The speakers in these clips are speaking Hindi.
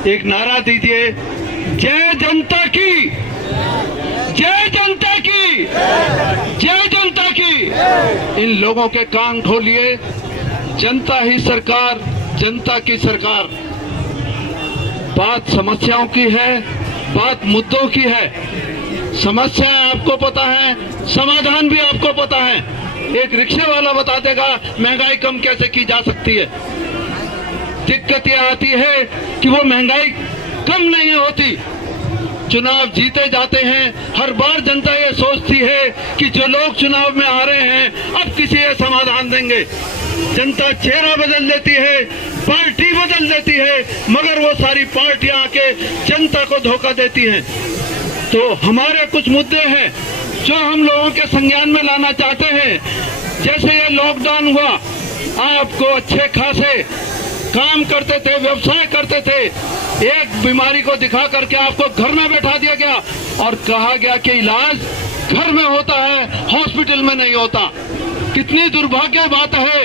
एक नारा दीजिए, जय जनता की, जय जनता की, जय जनता की। इन लोगों के कान खोलिए, जनता ही सरकार, जनता की सरकार। बात समस्याओं की है, बात मुद्दों की है। समस्याएं आपको पता है, समाधान भी आपको पता है। एक रिक्शे वाला बता देगा महंगाई कम कैसे की जा सकती है। दिक्कत यह आती है कि वो महंगाई कम नहीं होती। चुनाव जीते जाते हैं, हर बार जनता ये सोचती है कि जो लोग चुनाव में आ रहे हैं अब किसी ये समाधान देंगे। जनता चेहरा बदल देती है, पार्टी बदल देती है, मगर वो सारी पार्टियां आके जनता को धोखा देती हैं। तो हमारे कुछ मुद्दे हैं जो हम लोगों के संज्ञान में लाना चाहते हैं। जैसे ये लॉकडाउन हुआ, आपको अच्छे खासे काम करते थे, व्यवसाय करते थे, एक बीमारी को दिखा करके आपको घर में बैठा दिया गया और कहा गया कि इलाज घर में होता है, हॉस्पिटल में नहीं होता। कितनी दुर्भाग्य बात है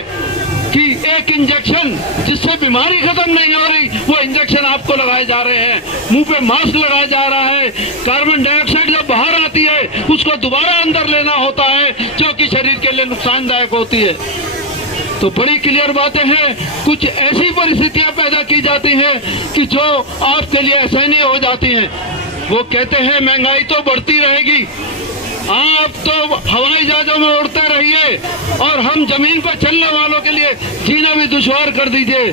कि एक इंजेक्शन जिससे बीमारी खत्म नहीं हो रही, वो इंजेक्शन आपको लगाए जा रहे हैं। मुंह पे मास्क लगाया जा रहा है। कार्बन डाइऑक्साइड जब बाहर आती है उसको दोबारा अंदर लेना होता है, जो कि शरीर के लिए नुकसानदायक होती है। तो बड़ी क्लियर बातें हैं। कुछ ऐसी परिस्थितियां पैदा की जाती हैं कि जो आपके लिए असहनीय हो जाती हैं। वो कहते हैं महंगाई तो बढ़ती रहेगी, आप तो हवाई जहाजों में उड़ते रहिए और हम जमीन पर चलने वालों के लिए जीना भी दुश्वार कर दीजिए।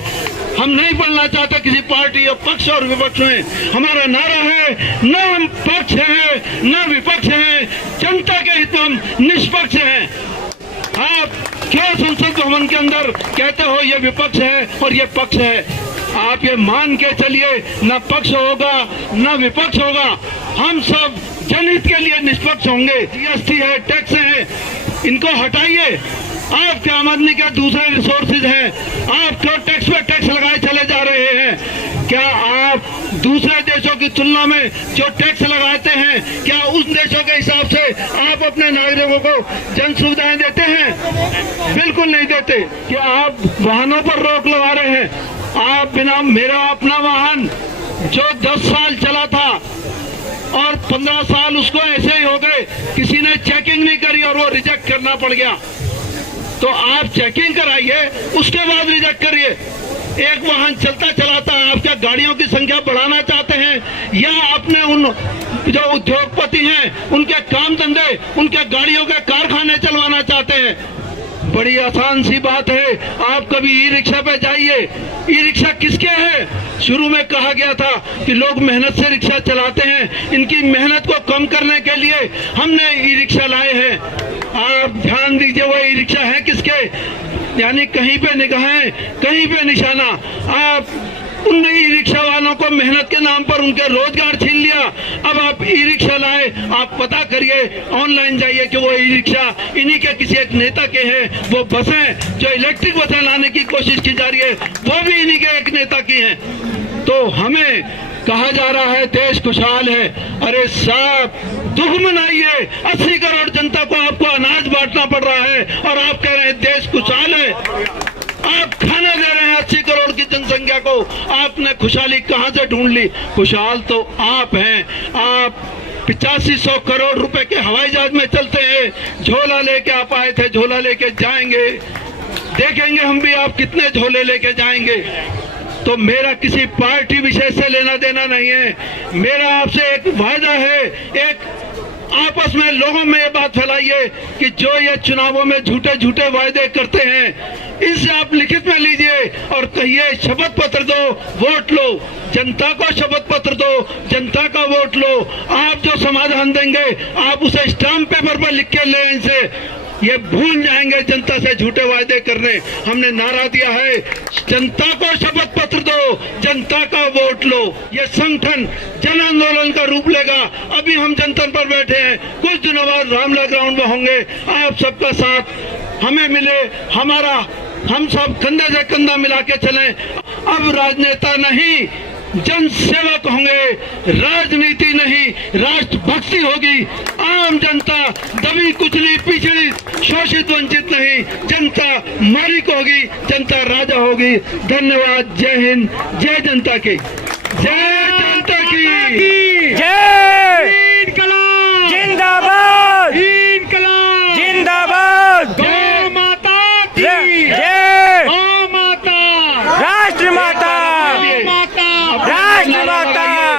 हम नहीं पढ़ना चाहते किसी पार्टी या पक्ष और विपक्ष में। हमारा नारा है, न हम पक्ष हैं न विपक्ष हैं, जनता के हित में हम निष्पक्ष हैं। आप क्या संसद भवन के अंदर कहते हो ये विपक्ष है और ये पक्ष है? आप ये मान के चलिए, न पक्ष होगा न विपक्ष होगा, हम सब जनहित के लिए निष्पक्ष होंगे। जीएसटी है, टैक्स है, इनको हटाइए। आपके आमदनी के दूसरे रिसोर्सेज हैं, आप क्यों टैक्स पे टैक्स लगाए चले जा रहे हैं? क्या आप दूसरे देशों की तुलना में जो टैक्स लगाते हैं, क्या उस देशों के हिसाब से आप अपने नागरिकों को जन सुविधाएं देते हैं? बिल्कुल नहीं देते। क्या आप वाहनों पर रोक लगा रहे हैं? आप बिना, मेरा अपना वाहन जो 10 साल चला था और 15 साल उसको ऐसे ही हो गए, किसी ने चेकिंग नहीं करी और वो रिजेक्ट करना पड़ गया। तो आप चेकिंग कराइए, उसके बाद रिजेक्ट करिए। एक वाहन चलता चलाता आप क्या गाड़ियों की संख्या बढ़ाना चाहते हैं, या अपने उन जो उद्योगपति हैं उनके काम धंधे, उनके गाड़ियों के कारखाने चलवाना चाहते हैं? बड़ी आसान सी बात है। आप कभी ई रिक्शा पे जाइए, ई रिक्शा किसके है? शुरू में कहा गया था कि लोग मेहनत से रिक्शा चलाते हैं, इनकी मेहनत को कम करने के लिए हमने ई रिक्शा लाए हैं। आप ध्यान दीजिए, वो ई रिक्शा है किसके? यानी कहीं पे निगाहें, कहीं पे निशाना। आप उन ई रिक्शा वालों को मेहनत के नाम पर उनके रोजगार छीन लिया। अब आप ई रिक्शा लाए, आप पता करिए, ऑनलाइन जाइए कि वो ई रिक्शा इन्हीं के किसी एक नेता के हैं। वो बसें जो इलेक्ट्रिक बसें लाने की कोशिश की जा रही है, वो भी इन्हीं के एक नेता की हैं। तो हमें कहा जा रहा है देश खुशहाल है। अरे साहब, दुख मनाइए, 80 करोड़ जनता को आपको अनाज बांटना पड़ रहा है और आप कह रहे हैं देश खुशहाल है। आप खाना दे रहे हैं 80 करोड़ की जनसंख्या को। आपने खुशहाली कहां से ढूंढ ली? खुशहाल तो आप हैं। आप 8500 करोड़ रुपए के हवाई जहाज में चलते हैं, झोला लेके आप आए थे, झोला लेके जाएंगे। देखेंगे हम भी आप कितने झोले लेके जाएंगे। तो मेरा किसी पार्टी विशेष से लेना देना नहीं है। मेरा आपसे एक वायदा है, एक आपस में लोगों में ये बात फैलाइए कि जो ये चुनावों में झूठे झूठे वायदे करते हैं, इनसे आप लिखित में लीजिए और कहिए शपथ पत्र दो, वोट लो, जनता को शपथ पत्र दो, जनता का वोट लो। आप जो समाधान देंगे आप उसे स्टाम्प पेपर पर लिख के ले इनसे। ये भूल जाएंगे जनता से झूठे वायदे करने। हमने नारा दिया है, जनता को शपथ पत्र दो, जनता का वोट लो। ये संगठन जन आंदोलन का रूप लेगा। अभी हम जनता पर बैठे हैं, कुछ दिनों बाद रामला ग्राउंड में होंगे। आप सबका साथ हमें मिले, हम सब कंधे से कंधा मिला के चलें। अब राजनेता नहीं, जन सेवक होंगे। राजनीति नहीं, राष्ट्रभक्ति होगी। आम जनता दबी कुचली पिछड़ी शोषित वंचित नहीं, जनता मालिक होगी, जनता राजा होगी। धन्यवाद। जय हिंद, जय जनता की। जय जनता की